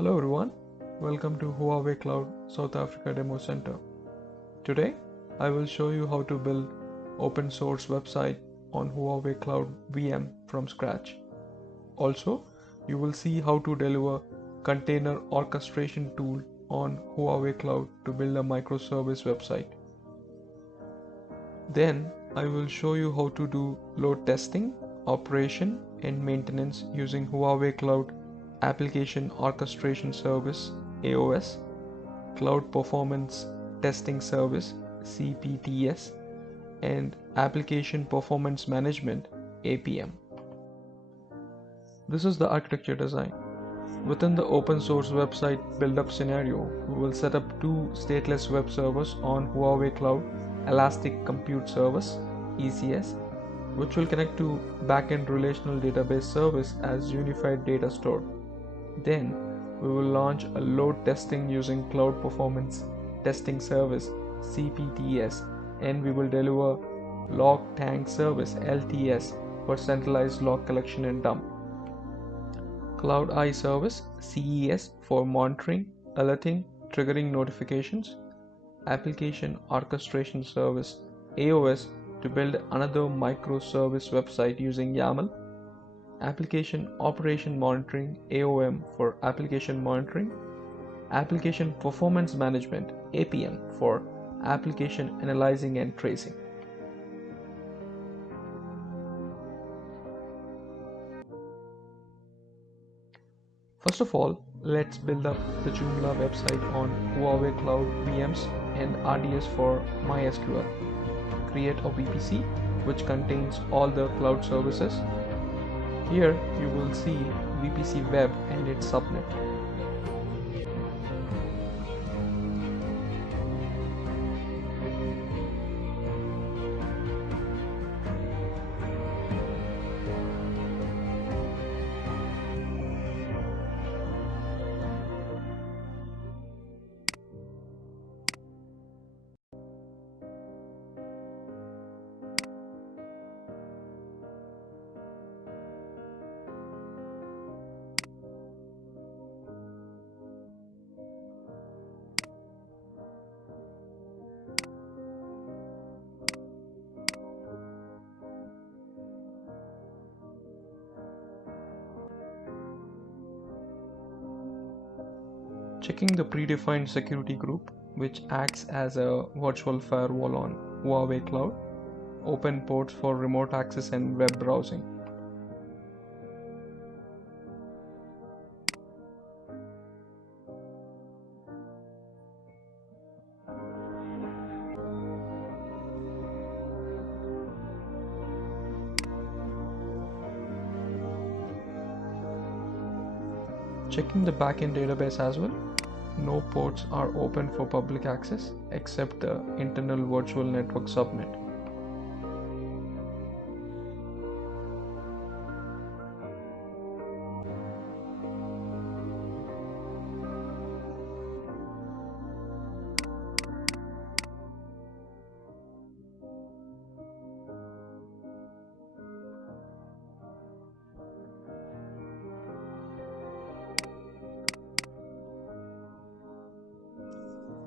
Hello everyone, welcome to Huawei Cloud South Africa Demo Center. Today, I will show you how to build open source website on Huawei Cloud VM from scratch. Also, you will see how to deliver container orchestration tool on Huawei Cloud to build a microservice website. Then, I will show you how to do load testing, operation and maintenance using Huawei Cloud Application Orchestration Service (AOS), Cloud Performance Testing Service (CPTS), and Application Performance Management (APM). This is the architecture design. Within the open source website build-up scenario, we will set up two stateless web servers on Huawei Cloud Elastic Compute Service (ECS), which will connect to backend relational database service as unified data store. Then we will launch a load testing using Cloud Performance Testing Service (CPTS), and we will deliver log tank service (LTS) for centralized log collection and dump. Cloud Eye Service (CES) for monitoring, alerting, triggering notifications. Application Orchestration Service (AOS) to build another microservice website using YAML. Application Operation Monitoring (AOM) for application monitoring. Application Performance Management (APM) for application analyzing and tracing. First of all, let's build up the Joomla website on Huawei Cloud VMs and RDS for MySQL. Create a VPC which contains all the cloud services. Here you will see VPC web and its subnet. Checking the predefined security group, which acts as a virtual firewall on Huawei Cloud. Open ports for remote access and web browsing. Checking the backend database as well. No ports are open for public access except the internal virtual network subnet.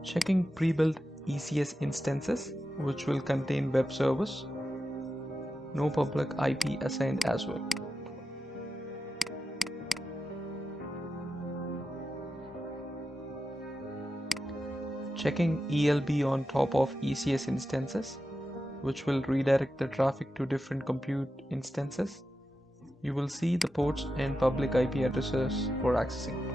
Checking pre-built ECS instances, which will contain web servers. No public IP assigned as well. Checking ELB on top of ECS instances, which will redirect the traffic to different compute instances. You will see the ports and public IP addresses for accessing.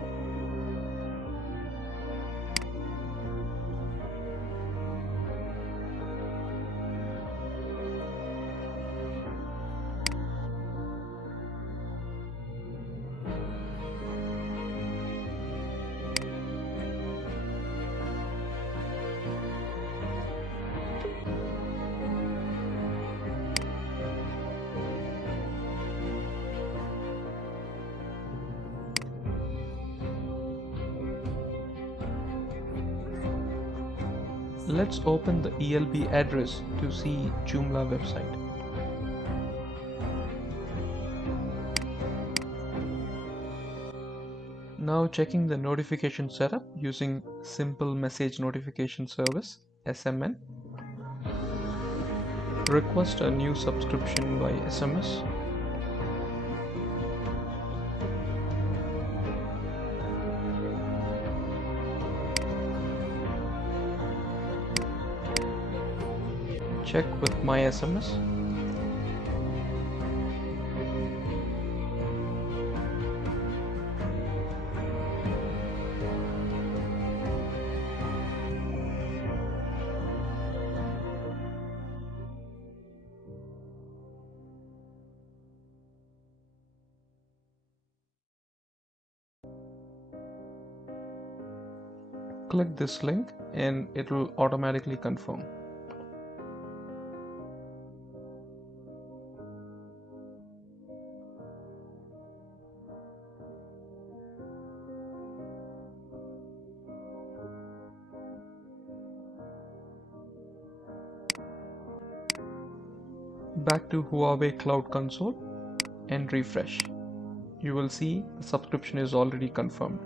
Let's open the ELB address to see Joomla website. Now checking the notification setup using Simple Message Notification Service (SMN). Request a new subscription by SMS. Check with my SMS. Click this link and it will automatically confirm. Back to Huawei Cloud Console and refresh. You will see the subscription is already confirmed.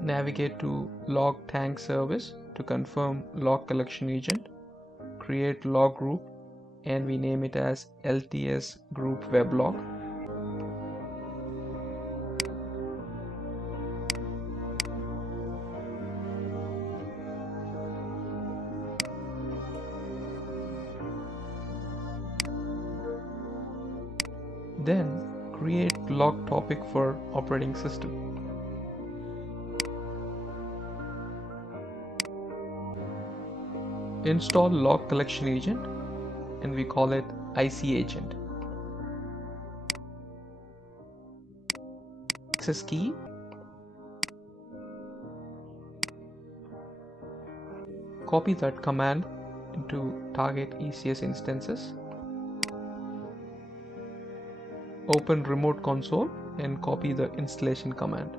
Navigate to Log Tank Service to confirm Log Collection Agent. Create log group and we name it as LTS Group Weblog. Then create log topic for operating system. Install log collection agent and we call it IC agent. Access key. Copy that command into target ECS instances. Open remote console and copy the installation command.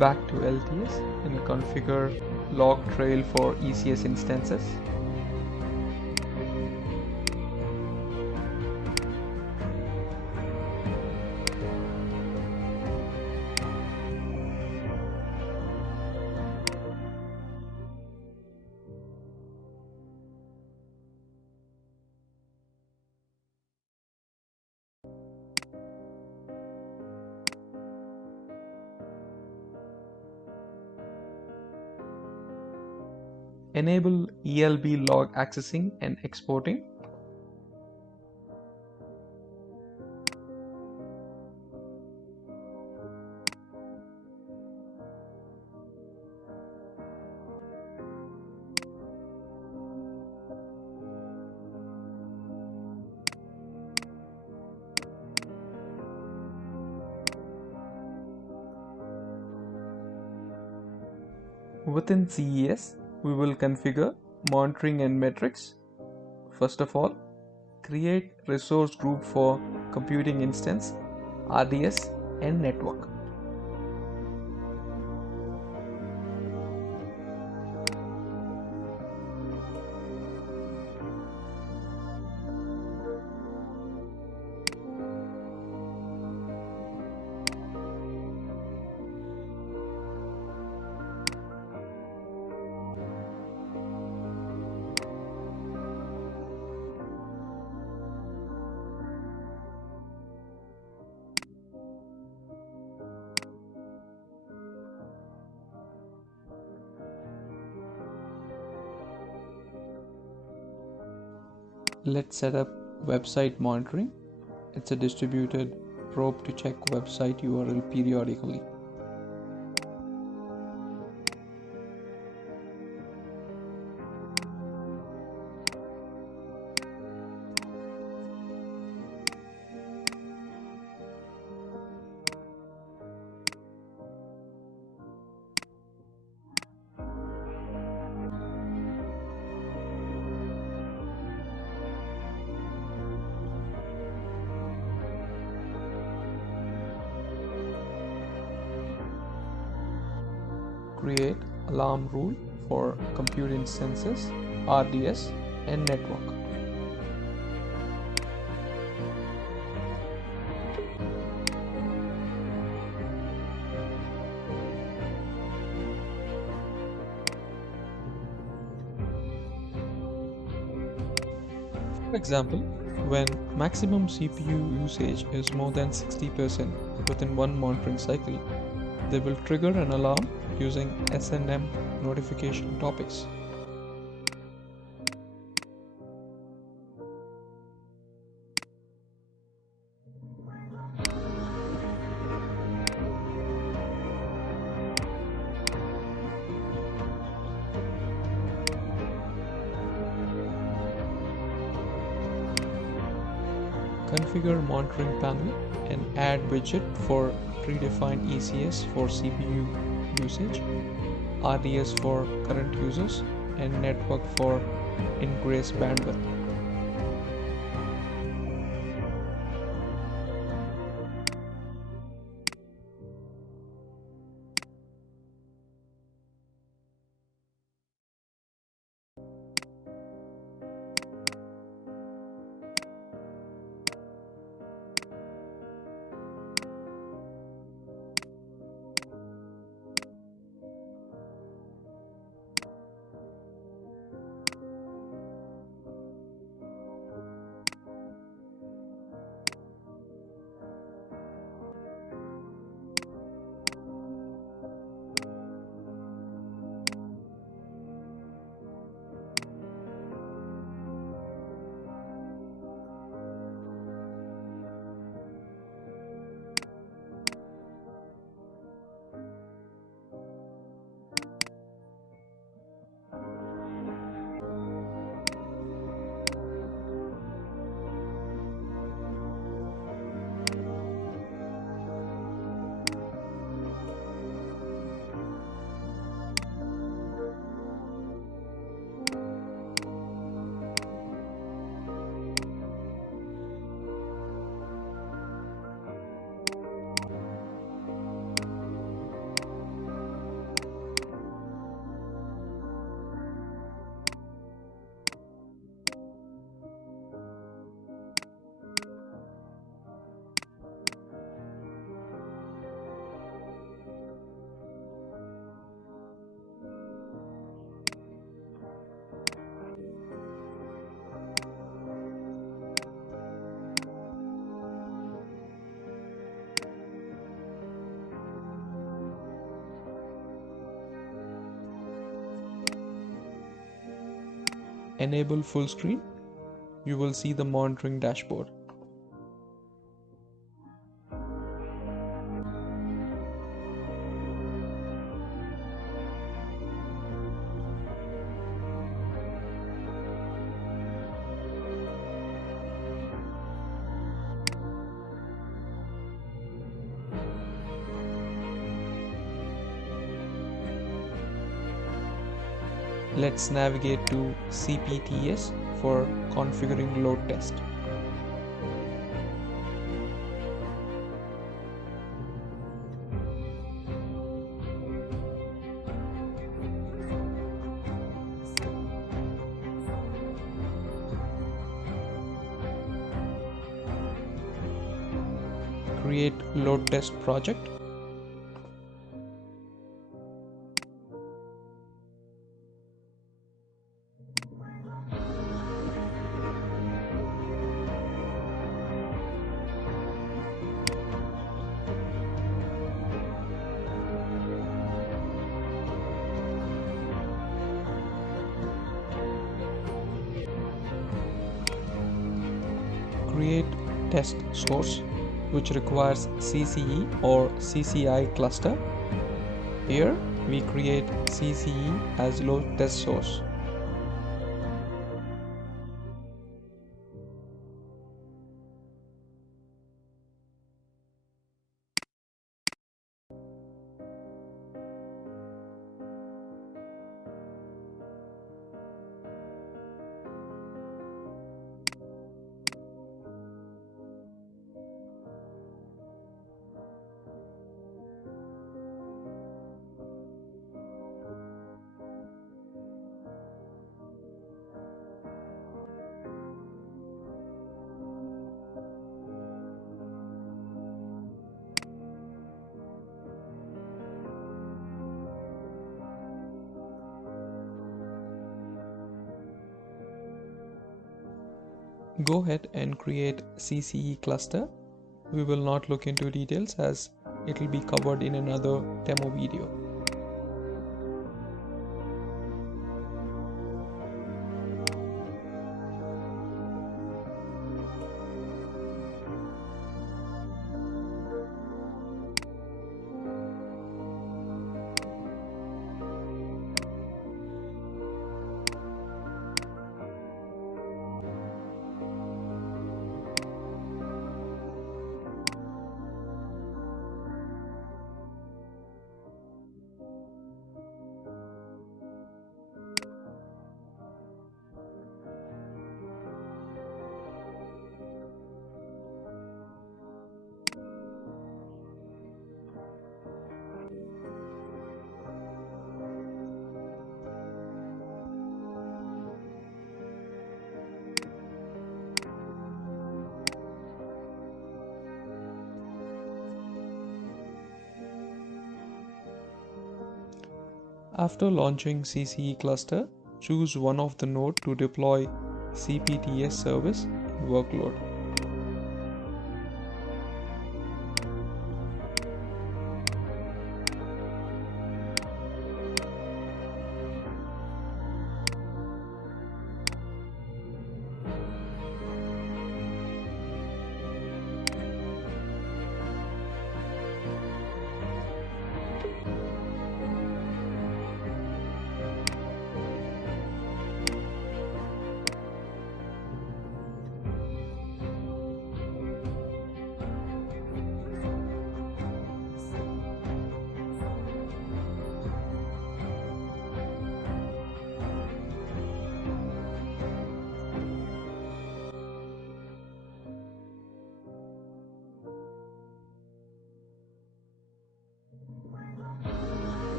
Back to LTS and configure log trail for ECS instances. Enable ELB log accessing and exporting. Within CES, we will configure monitoring and metrics. First of all, create resource group for computing instance, RDS and network. Let's set up website monitoring. It's a distributed probe to check website URL periodically. Create alarm rule for compute instances, RDS, and network. For example, when maximum CPU usage is more than 60% within one monitoring cycle, they will trigger an alarm using S&M notification topics. Configure monitoring panel and add widget for predefined ECS for CPU usage, RDS for current users, and network for ingress bandwidth. Enable full screen. You will see the monitoring dashboard. Let's navigate to CPTS for configuring load test. Create load test project. test source, which requires CCE or CCI cluster. Here we create CCE as load test source. Go ahead and create CCE cluster. We will not look into details as it will be covered in another demo video. After launching CCE cluster, choose one of the node to deploy CPTS service and workload.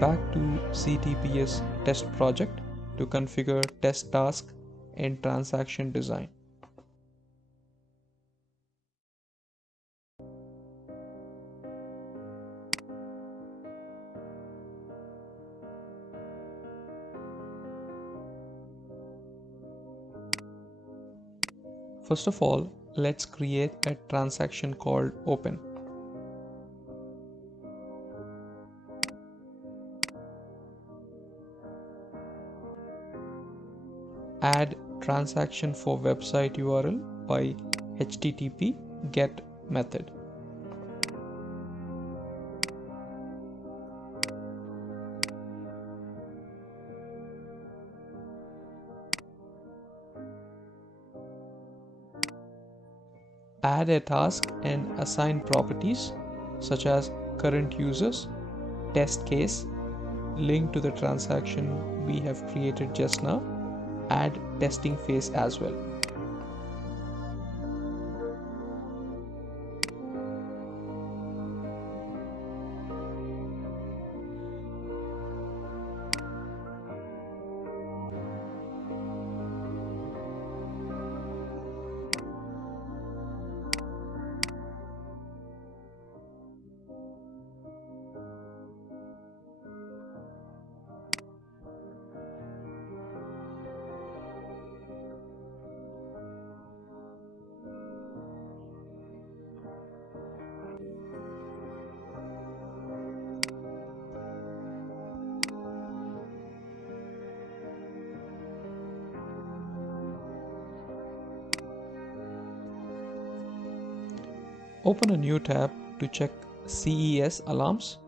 Back to CTPS test project to configure test task and transaction design. First of all, let's create a transaction called open. Add transaction for website URL by HTTP GET method. Add a task and assign properties such as current users, test case, link to the transaction we have created just now, add testing phase as well. Open a new tab to check CES alarms.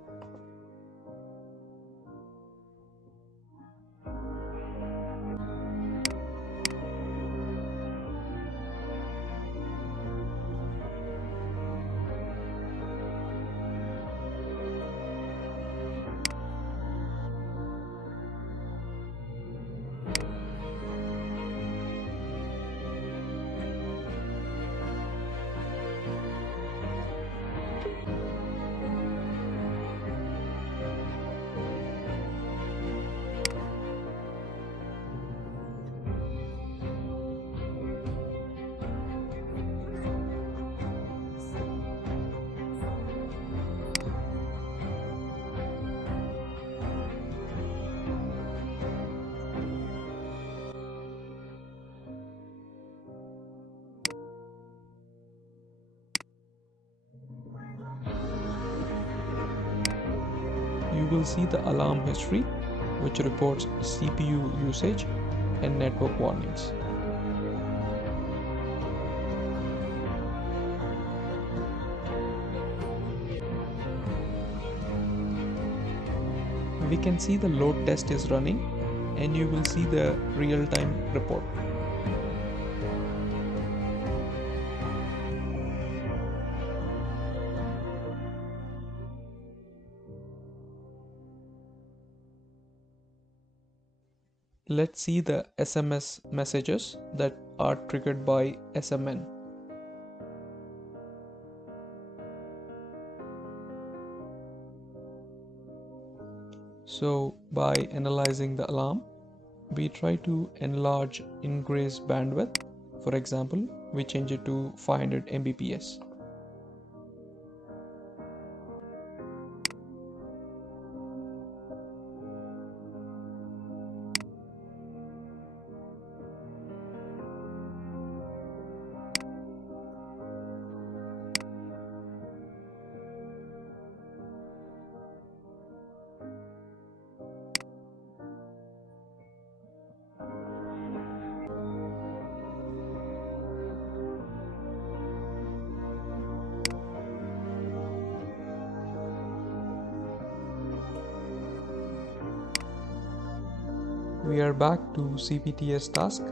You will see the alarm history, which reports CPU usage and network warnings. We can see the load test is running, and you will see the real-time report. Let's see the SMS messages that are triggered by SMN. So by analyzing the alarm, we try to enlarge ingress bandwidth. For example, we change it to 500 Mbps. We are back to CPTS task,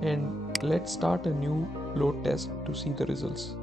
and let's start a new load test to see the results.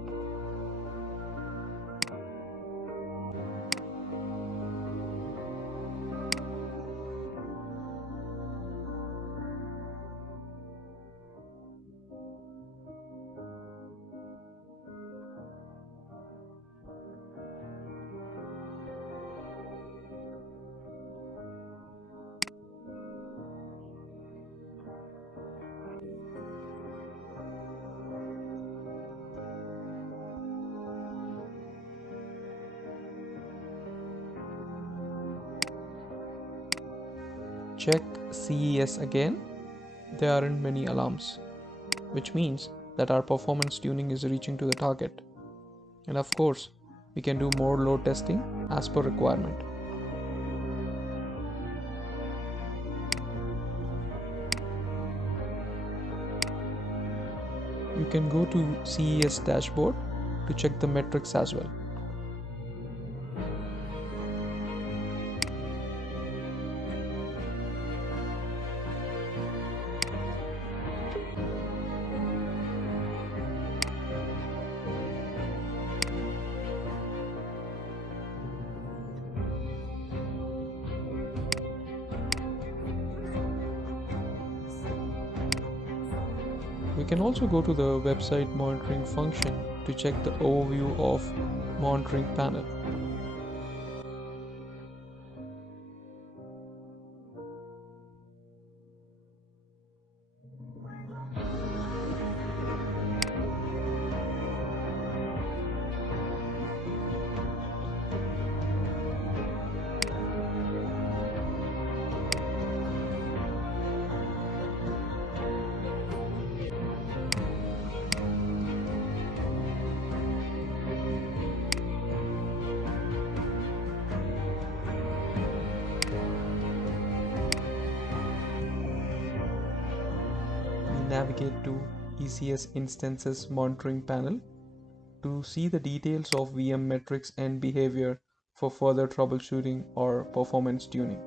Check CES again. There aren't many alarms, which means that our performance tuning is reaching to the target. And of course, we can do more load testing as per requirement. You can go to CES dashboard to check the metrics as well. We can also go to the website monitoring function to check the overview of monitoring panel. Navigate to ECS Instances Monitoring Panel to see the details of VM metrics and behavior for further troubleshooting or performance tuning.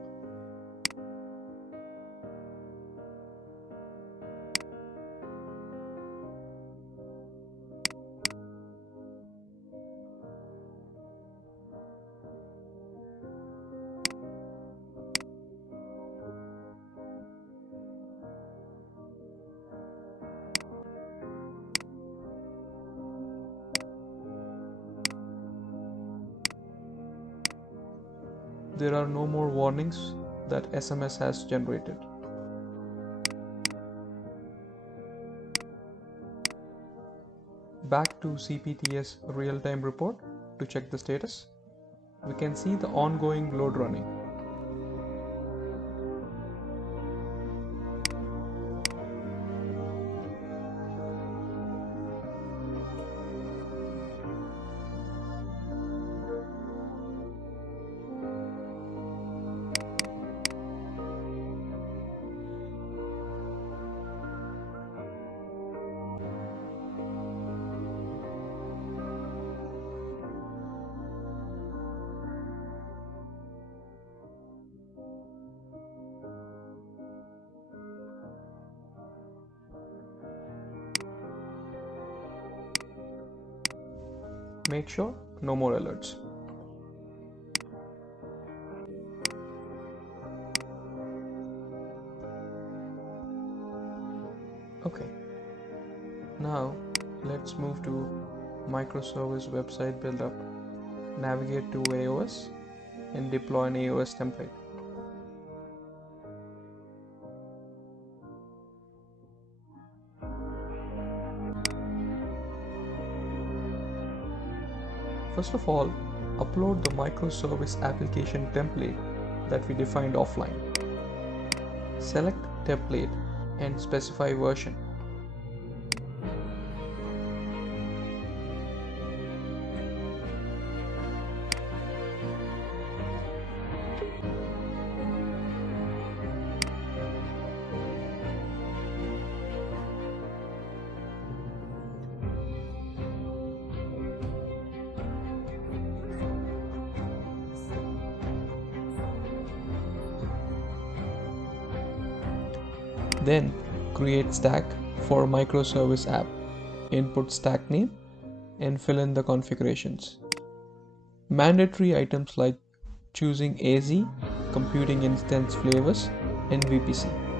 There are no more warnings that SMS has generated. Back to CPTS real-time report to check the status. We can see the ongoing load running. Make sure no more alerts. Okay, now let's move to microservice website buildup. Navigate to AOS and deploy an AOS template. First of all, upload the microservice application template that we defined offline. Select template and specify version. Then create stack for microservice app. Input stack name and fill in the configurations. Mandatory items like choosing AZ, computing instance flavors, and VPC.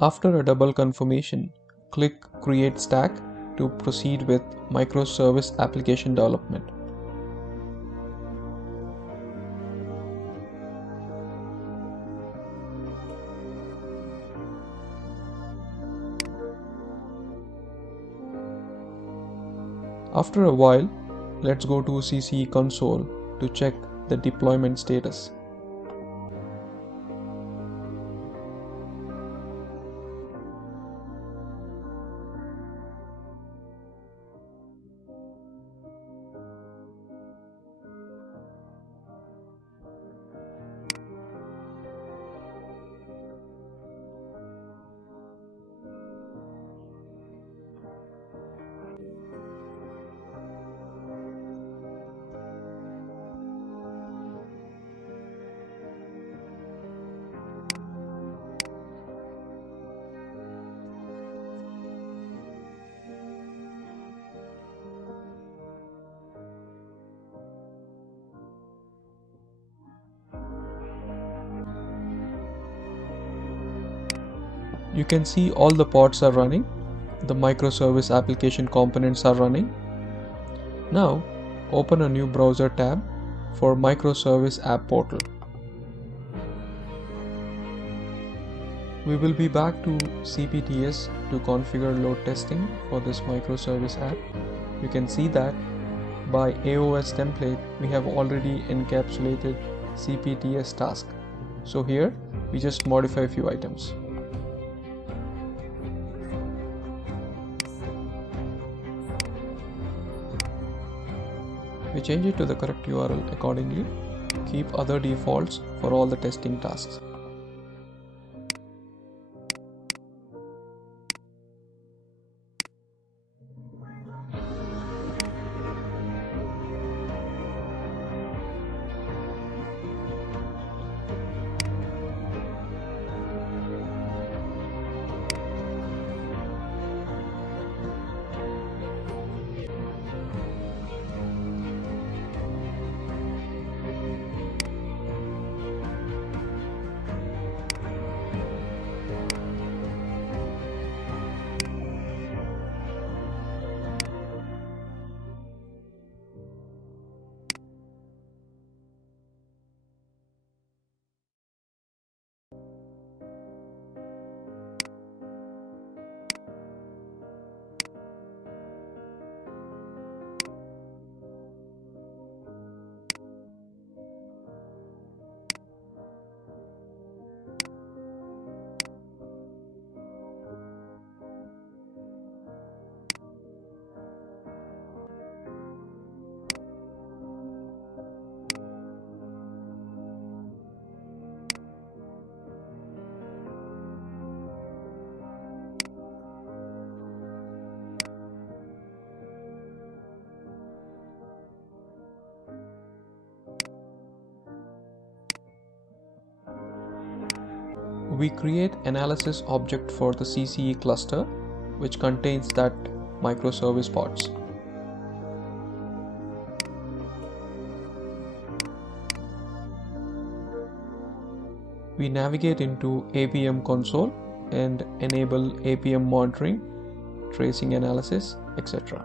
After a double confirmation, click Create Stack to proceed with microservice application development. After a while, let's go to CCE console to check the deployment status. You can see all the pods are running. The microservice application components are running. Now, open a new browser tab for Microservice App Portal. We will be back to CPTS to configure load testing for this microservice app. You can see that by AOS template, we have already encapsulated CPTS task. So here, we just modify a few items. We change it to the correct URL accordingly. Keep other defaults for all the testing tasks. We create analysis object for the CCE cluster, which contains that microservice pods. We navigate into APM console and enable APM monitoring, tracing analysis, etc.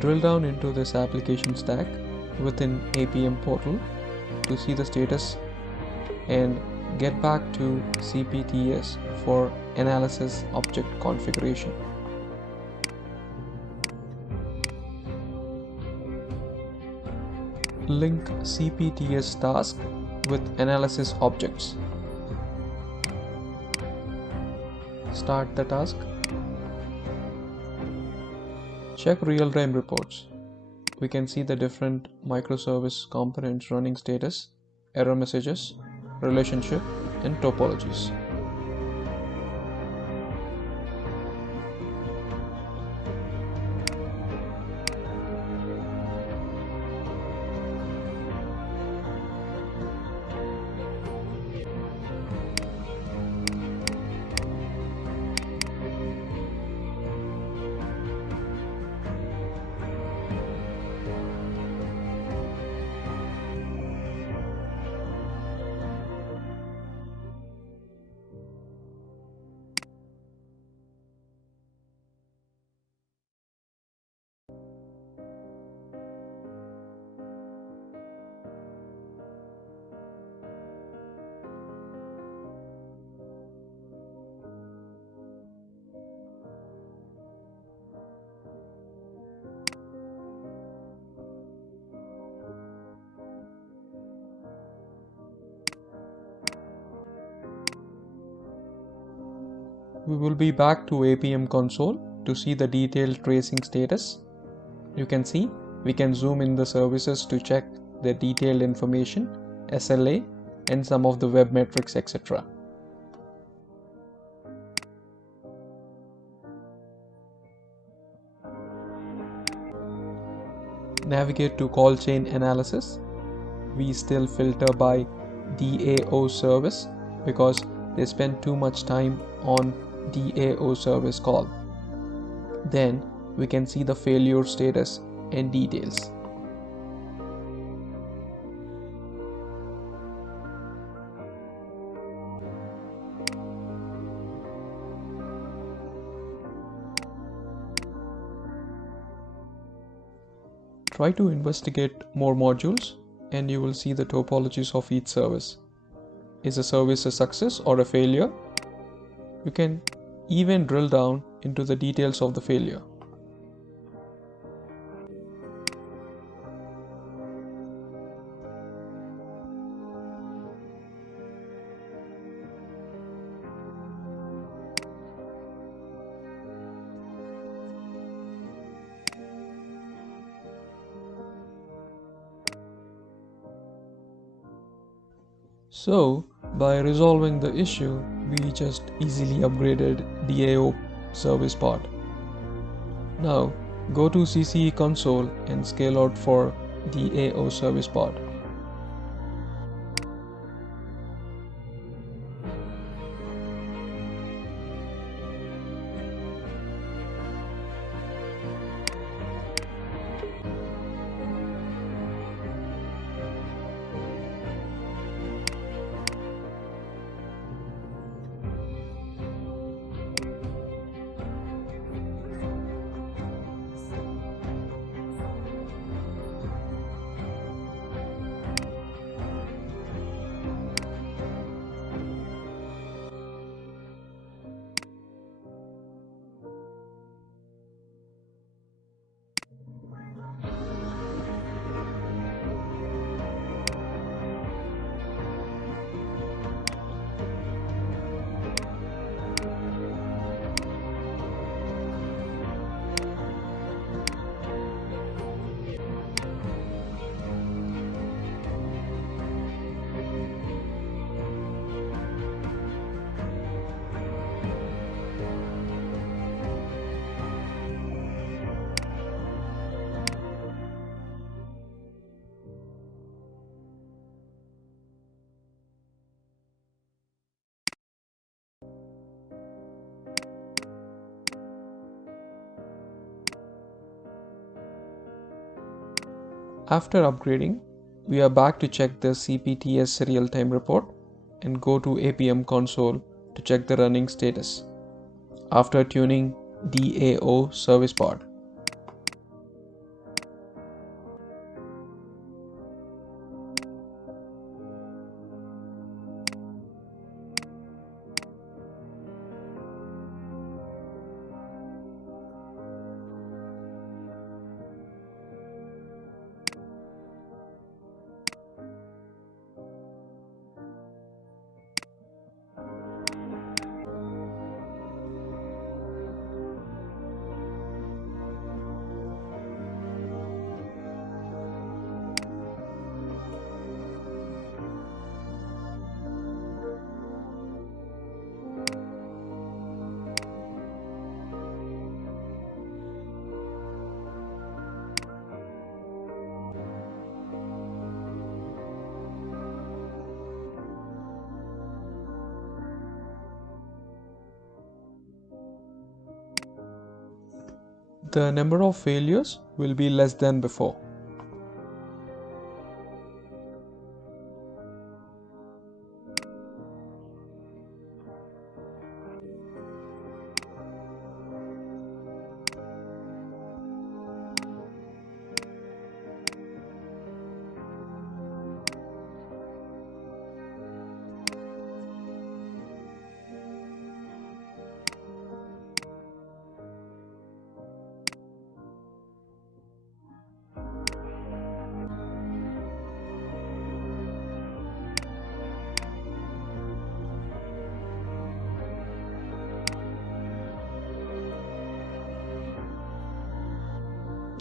Drill down into this application stack within APM portal to see the status and get back to CPTS for analysis object configuration. Link CPTS task with analysis objects. Start the task. Check real-time reports. We can see the different microservice components running status, error messages, relationship, and topologies. we will be back to APM console to see the detailed tracing status. You can see we can zoom in the services to check the detailed information, SLA, and some of the web metrics, etc. Navigate to call chain analysis. We still filter by DAO service because they spend too much time on DAO service call. Then we can see the failure status and details. Try to investigate more modules and you will see the topologies of each service. Is a service a success or a failure? You can even drill down into the details of the failure. So, by resolving the issue, we just easily upgraded DAO service part. Now, go to CCE console and scale out for DAO service part. After upgrading, we are back to check the CPTS real-time report and go to APM console to check the running status after tuning DAO service part. The number of failures will be less than before.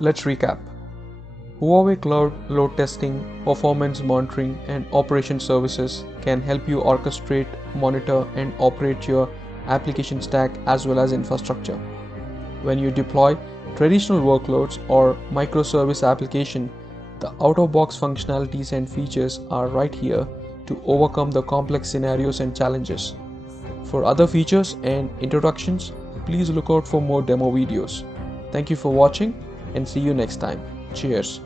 Let's recap. Huawei Cloud Load Testing, Performance Monitoring, and Operation Services can help you orchestrate, monitor, and operate your application stack as well as infrastructure. When you deploy traditional workloads or microservice application, the out-of-box functionalities and features are right here to overcome the complex scenarios and challenges. For other features and introductions, please look out for more demo videos. Thank you for watching and see you next time. Cheers.